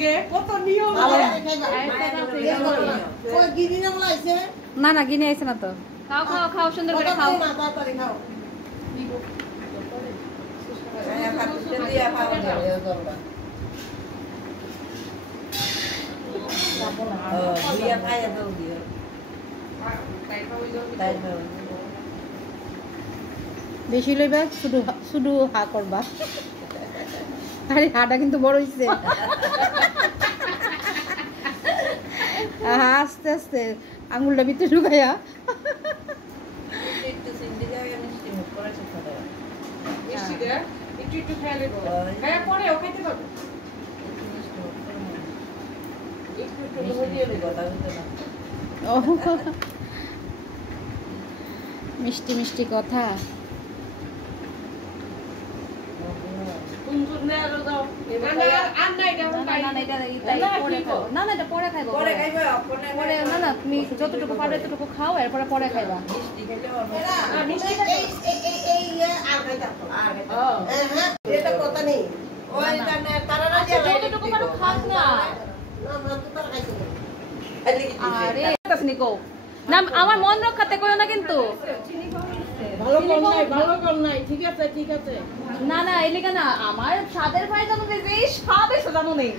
লাগে কত নিয়ম ওই গিনি না বলাইছে না না গিনি আইছে না তো খাও খাও খাও সুন্দর করে খাও না তাড়াতাড়ি খাও বেশি লইবা শুধু শুধু হা করবা আরে হাটা কিন্তু বড় হইছে আস্তে আস্তে আঙুলটা ভিতরে ঢুকাইয়া একটু খেয়ালে খায়া পরে ও খাইতে পারবে মিষ্টি মিষ্টি কথা তুমি যতটুকু পারবে ততটুকু খাও এরপরে পরে খাইবা আমার মন রক্ষাতে করো না কিন্তু না না এলিকা না আমার স্বাদের ভাই জানো যে স্বাদ এসে জানো নেই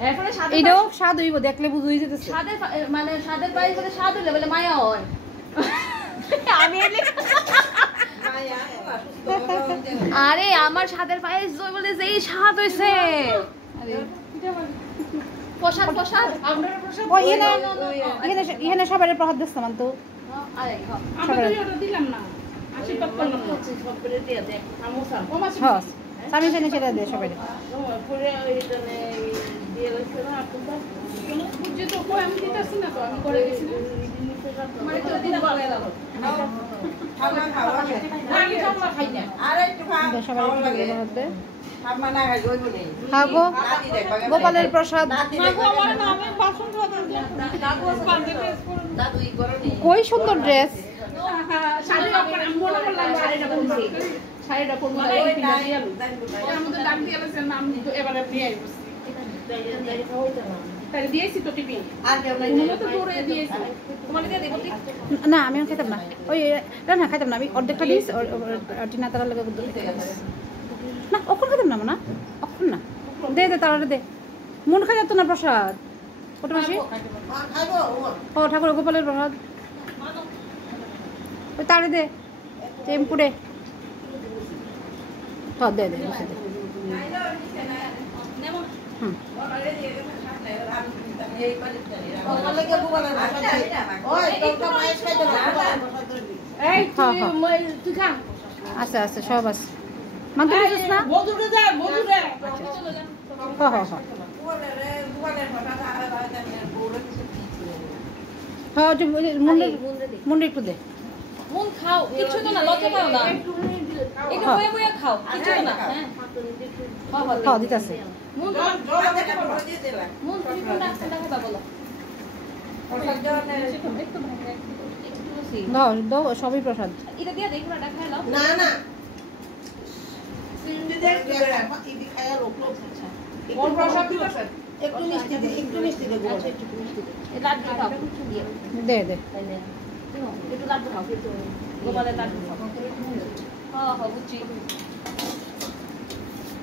এরপরে এটাও স্বাদ হইব দেখলে বুঝুই যেতেছে স্বাদের মানে স্বাদের ভাই বলে স্বাদ হইলে বলে মায়া হয় আমি আরে আমার স্বাদের পায়েস বলে যে স্বাদ হইছে প্রসাদ প্রসাদ ও এখানে সবাই প্রসাদ দিচ্ছে মান তো দিলাম না আশীর্বাদ করলাম না সবরে দিয়ে দে সামোসা হ্যাঁ সামি জানি সেটা দে সবাই পরে এইখানে দিয়ে রইছে না আপনারা বুঝে তো কই আমি দিতাছি না তো আমি করে গেছি মানে তো দিন বলে দাও খাওয়া খাওয়া আমি খাওয়া খাই না আরে একটু খাও সবাই দিয়ে মধ্যে খাবা না খাই গই বলে খাবো গোপালের প্রসাদ খাবো আমার নামে বাসন ধোয়া দাদু পাঁচে ড্রেস করুন দাদু ই করনি কই সুন্দর ড্রেস শাড়ি পরে মনে করলাম শাড়িটা পরছি শাড়িটা পরবো না এই পিনা দিয়ে আলু এর মধ্যে দাম দিয়ে আছে নাম তো এবারে দিয়ে আইছি তাই দিয়েছি তো টিফিন আর কেউ নাই মনে তো তোরে দিয়েছি তোমাকে দিয়ে দেব না আমি খেতাম না ওই না খাইতাম না আমি অর্ধেকটা দিস টিনা তারা লাগে না অক্ষর খেতাম না না অক্ষর না দে দে তারা দে মন খাই যেত না প্রসাদ ওটা মাসি ও ঠাকুর গোপালের প্রসাদ ওই তাড়ে দে টেম্পুরে দে দে দে হুম আচ্ছা আচ্ছা সব আছে মান তুই বুঝছ না মুন্ডে একটু দে মুন খাও কিছু তো না লজ্জা পাও না একটু বয়ে বয়ে খাও কিছু না হ্যাঁ খাও দিতাছে মুন মুন তুমি কোনটা খাবা বলো দাও দাও সবই প্রসাদ এটা দিয়া দেখো না খাই নাও না না সিন্ডি দে ইদি খায়া লোক লোক কোন প্রসাদ দিতেছ একটু মিষ্টি দে একটু মিষ্টি দে আচ্ছা একটু মিষ্টি দে এই লাড্ডু খাও দে দে একটু লাড্ডু খাও গোপালের লাড্ডু খাও হ্যাঁ হ্যাঁ বুঝছি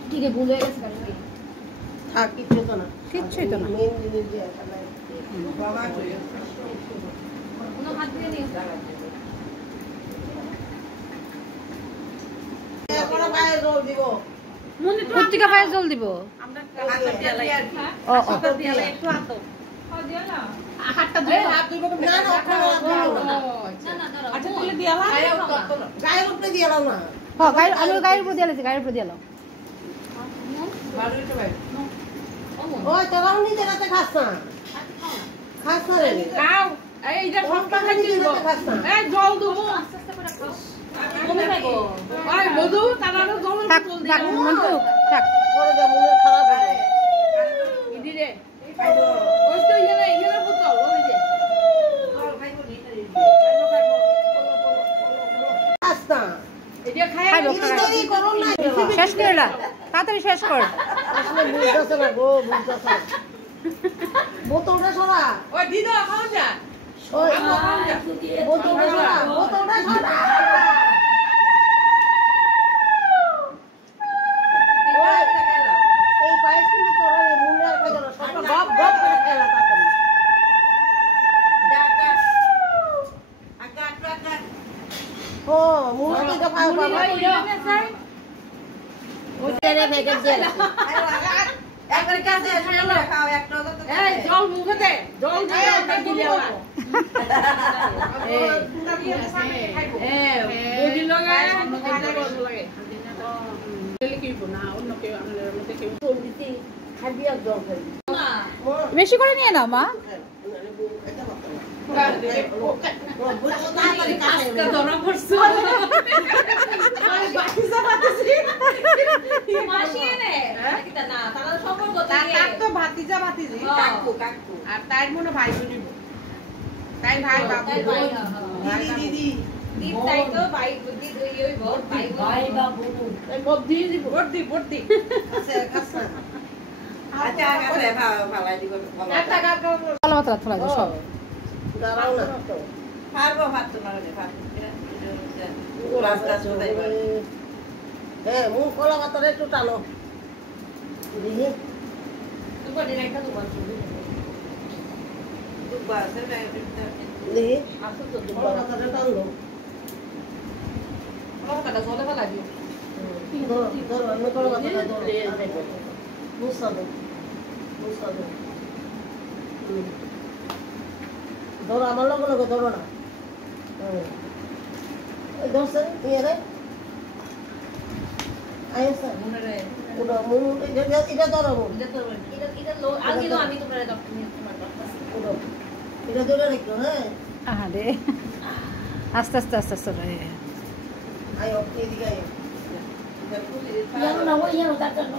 ঠিক আছে ভুল হয়ে গেছে কালকে আর কিচ্ছু তো না কিচ্ছুই তো না মেন জিনিস দিয়ে বাবা কোনো হাত দিয়ে নিও এখন পায়ে জল দিব প্রত্যেকটা পায়ে জল দিব আমরা হাত দিয়ে লাই ও ও দিয়ে লাই একটু হাত দাও দিও না হাতটা ধরে হাত ধরে না না না না আচ্ছা তুলে দিয়া লা গায়ের উপরে দিয়া লাও না হ্যাঁ গায়ের আমি গায়ের উপরে দিয়া লাইছি গায়ের উপরে দিয়া লাও বাড়িতে ভাই ওই তোরাও নিজে রাতে খাস না খাস না রে খাও এই যে সবটা খাই দিব এই জল দেবো আস্তে আস্তে করে খাও কমে যাবো ওই মধু তারারও জল থাক থাক মন্টু থাক পরে যা মনে খারাপ হবে ইদি রে ওই তো ইয়ের বোতল ওই যে জল খাইবো নি খাইবো খাইবো আস্তা এটা খাইবো দেরি করো না শেষ করে না তাড়াতাড়ি শেষ কর আসলে বুঝছস না গো বুঝছস বোতলটা সরা ওই দিদা খাও যা ওই খাও যা বোতলটা সরা বোতলটা সরা এই পায়েস কিন্তু তোরা এই মুনে আর খাইলো সব গপ গপ করে খেলা তাড়াতাড়ি ও মুনে তো খাও বাবা ওই তেরে ভেগে দিয়ে একবার কাছে এসে খাও একটা এই জল মুখে দে জল দিয়ে ওটা দিলে আবার এই বডি লাগায় মুখে বল লাগে দিলে কি না অন্য কেউ আমাদের মধ্যে কেউ দিতে খাবি আর জল খাবি বেশি করে নিয়ে নাও মা ধরা পড়ছো ভাতিজা ভাতিজি কাকু কাকু আর তাই মনে ভাই বোন তাই ভাই বাবু দিদি দিদি তাই তো ভাই বুদ্ধি ওই ভাই বাবু বুদ্ধি বুদ্ধি বুদ্ধি আচ্ছা আচ্ছা ভালো দিব আচ্ছা কাকু ভালো মাত্রা তোলা যায় সব দাঁড়াও না পারবো ভাত তোমার ভাত রাস্তা চোদাইবা হ্যাঁ মুখ কলা পাতারে একটু টানো দিদি দুবার একটা দুবার দুবার সে দিদি আসো তো কলা পাতারে টানো কলাটা জলে ফেলা দিও ধরো ধরো আমি কলা পাতাটা ধরো মুসা দো ধরো আমার লগে লগে ধরো না ধরছে ইয়ে রে আইসা মনে রে ওটা মুন এটা ধরো মুন এটা লো আগে লো আমি তোমার ডক্টর নিয়ে তোমার ডক্টর এটা ধরে রাখো হ্যাঁ আরে আস্তে আস্তে আস্তে আস্তে আয়ো এদিকে আয়ো ইয়ানো না ওই ইয়ানো